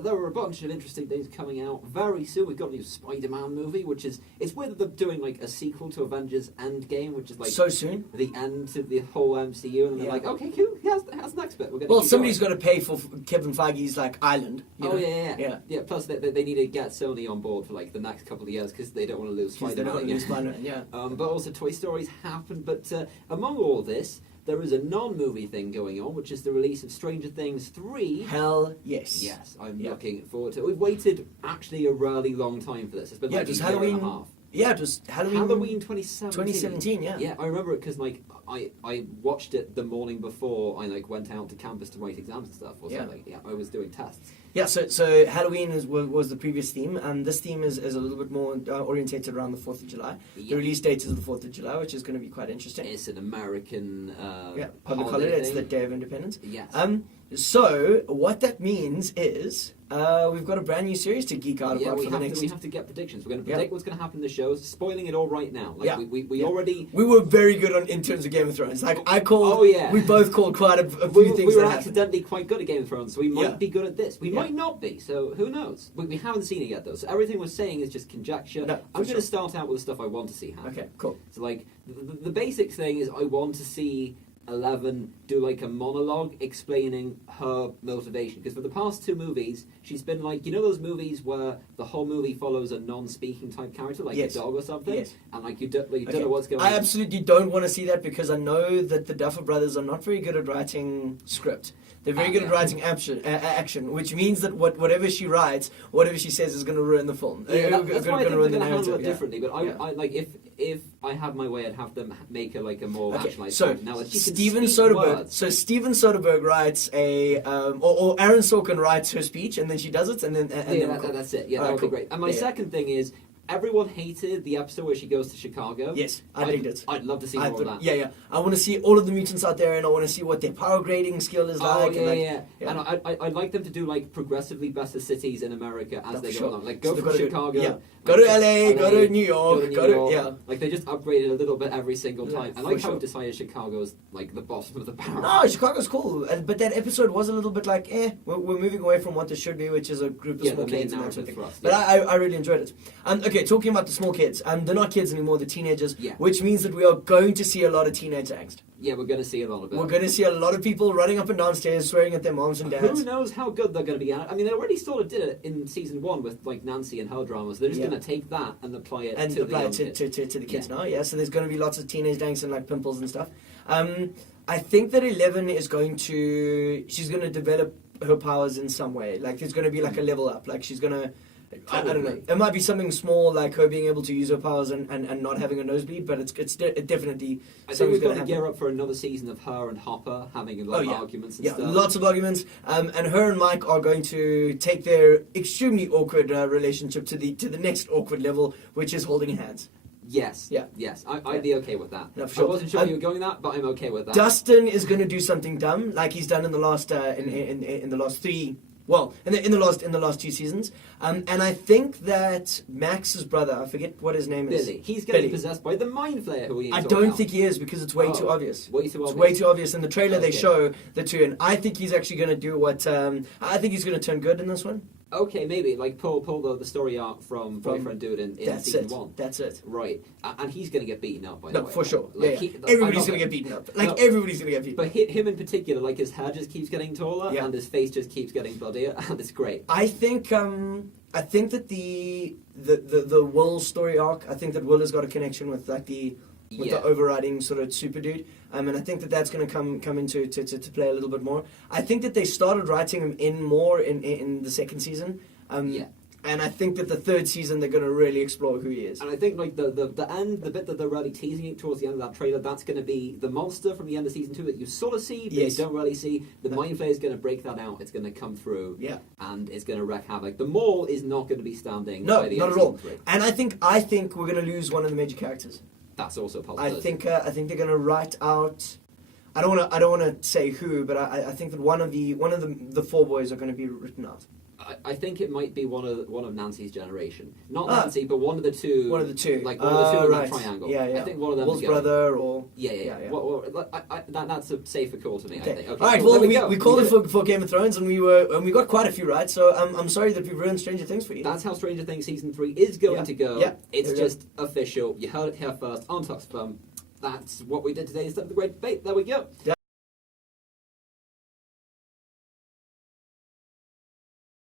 there are a bunch of interesting things coming out very soon. We've got a new Spider-Man movie, which is it's weird that they're doing like a sequel to Avengers Endgame, which is like so soon. the end to the whole MCU, and they're like, okay, cool, how's the next bit? We're gonna Well, keep somebody's going. got to pay for Kevin Feige's like island. You know? Yeah. Plus, they need to get Sony on board for like the next couple of years because they don't want to lose Because they don't Spider-Man. want to lose Spider-Man, yeah. But also, Toy Story's happened. But among all this, there is a non-movie thing going on, which is the release of Stranger Things 3. Hell yes. Yes, I'm looking forward to it. We've waited actually a really long time for this. It's been like a year and a half. Yeah, it was Halloween 2017. 2017, yeah. Yeah, I remember it because like I watched it the morning before I like went out to campus to write exams and stuff or something. Yeah, I was doing tests. Yeah, so Halloween was the previous theme, and this theme is a little bit more orientated around the 4th of July. Yeah. The release date is the 4th of July, which is going to be quite interesting. It's an American public holiday. It's the Day of Independence. Yes. So what that means is we've got a brand new series to geek out about for the next. We have to get predictions. We're going to predict what's going to happen in the shows, spoiling it all right now. Like, Yeah. we already... We were very good in terms of Game of Thrones. Like I called. Oh, yeah. We both called quite a few We things were that happened. accidentally quite good at Game of Thrones, so we might Yeah. be good at this. We Yeah. might not be, so who knows? We haven't seen it yet, though, so everything we're saying is just conjecture. No, I'm for going to sure. start out with the stuff I want to see happen. Okay, cool. So, like, the basic thing is I want to see Eleven do, like, a monologue explaining her motivation. Because for the past two movies, she's been like, you know those movies where the whole movie follows a non-speaking type character, like Yes. a dog or something? Yes. And, like, you don't know Okay. what's going I on. absolutely don't want to see that because I know that the Duffer Brothers are not very good at writing script. They're very good at yeah. writing action, which means that whatever she writes, whatever she says is going to ruin the film. Yeah, Gonna- that's why I gonna think ruin they're the going to handle it narrative, yeah. differently. But Yeah. I like if I had my way, I'd have them make a like a more Okay, rationalized. so film. Now, if she can Steven speak Soderbergh. words- So Steven Soderbergh writes or Aaron Sorkin writes her speech, and then she does it, and then that's it. Yeah, that Alright, would cool. be great. And my Yeah. second thing is, everyone hated the episode where she goes to Chicago. Yes, I digged it. I'd love to see more of that. Yeah. I want to see all of the mutants out there, and I want to see what their power grading skill is Oh like. yeah, and like, yeah. And I'd like them to do like progressively better cities in America as No, they for go sure. along. Like So go they've from gotta do- Chicago, yeah. like, Go to LA, go to New York, New go to- York. yeah. Like they just upgraded a little bit every single Yeah, time. I for like how sure. we've decided Chicago's like the bottom of the barrel. No, Chicago's cool, but that episode was a little bit like, we're moving away from what this should be, which is a group of Yeah, small the main kids and that sort of narrative thing. thrust, But I really enjoyed it. Okay, talking about the small kids, they're not kids anymore, they're teenagers, Yeah. which means that we are going to see a lot of teenage angst. Yeah, we're going to see a lot of it. We're going to see a lot of people running up and downstairs, swearing at their moms and dads. Who knows how good they're going to be at it? I mean, they already sort of did it in season one with like Nancy and her drama, so they're just Yeah. going to take that and apply it And to the apply young it to kids. the kids Yeah. now, yeah. So there's going to be lots of teenage angst and like pimples and stuff. I think that 11 is she's going to develop her powers in some way. Like there's going to be like a level up. Like she's going to, I don't know. Probably. It might be something small like her being able to use her powers and not having a nosebleed, but it's definitely I think something's we've got going to to gear happen. up for another season of her and Hopper having like Oh, yeah. arguments and Yeah, stuff. lots of arguments, and her and Mike are going to take their extremely awkward relationship to the next awkward level, which is holding hands. Yes. Yeah. Yes. I'd be okay with that. No, for sure. I wasn't sure you were going that, but I'm okay with that. Dustin is going to do something dumb, like he's done in the last in the last three. Well, in the last two seasons, and I think that Max's brother, I forget what his name is. Billy. He's going to Billy. be possessed by the Mind Flayer who we I ain't don't talking think he is because it's way Oh, too obvious. way too It's obvious. way too obvious. In the trailer, they Okay. show the two, and I think he's actually going to do what. I think he's going to turn good in this one. Okay, maybe like pull the story arc from Boyfriend Dude in That's season it. one. That's it. Right, and he's going to get beaten up by the No, way. for sure. Like, yeah. I Everybody's love going to it. get beaten up. Like No. everybody's going to get beaten But up. him in particular, like his hair just keeps getting taller Yeah. and his face just keeps getting bloodier, and it's great. I think that the Will story arc. I think that Will has got a connection with like the overriding sort of super dude. And I think that that's going to come into to play a little bit more. I think that they started writing him in more in the second season. Yeah. And I think that the third season they're going to really explore who he is. And I think like the end, the bit that they're really teasing it towards the end of that trailer, that's going to be the monster from the end of season 2 that you sort of see, but Yes. you don't really see. The No. Mind Flayer is going to break that out. It's going to come through, Yeah. and it's going to wreak havoc. The Maul is not going to be standing. No, by the not end at of all. season 3. And I think we're going to lose one of the major characters. That's also a I possibility. think they're going to write out. I don't want to say who, but I think that one of the four boys are going to be written out. I think it might be one of Nancy's generation. Not Nancy, but one of the two. One of the two. Like one of the two in right. that triangle. Yeah, yeah. I think one of them. Will's is going. brother or... Yeah. Well, that's a safer call to me. Okay. I think. Okay, All right. cool, Well, there we go. called did it for Game of Thrones, and we got quite a few right. So I'm sorry that we've ruined Stranger Things for you. That's how Stranger Things season 3 is going to go. Yeah. It's There we go. just official. You heard it here first on Talks Film. That's what we did today instead of the Great Debate. There we go.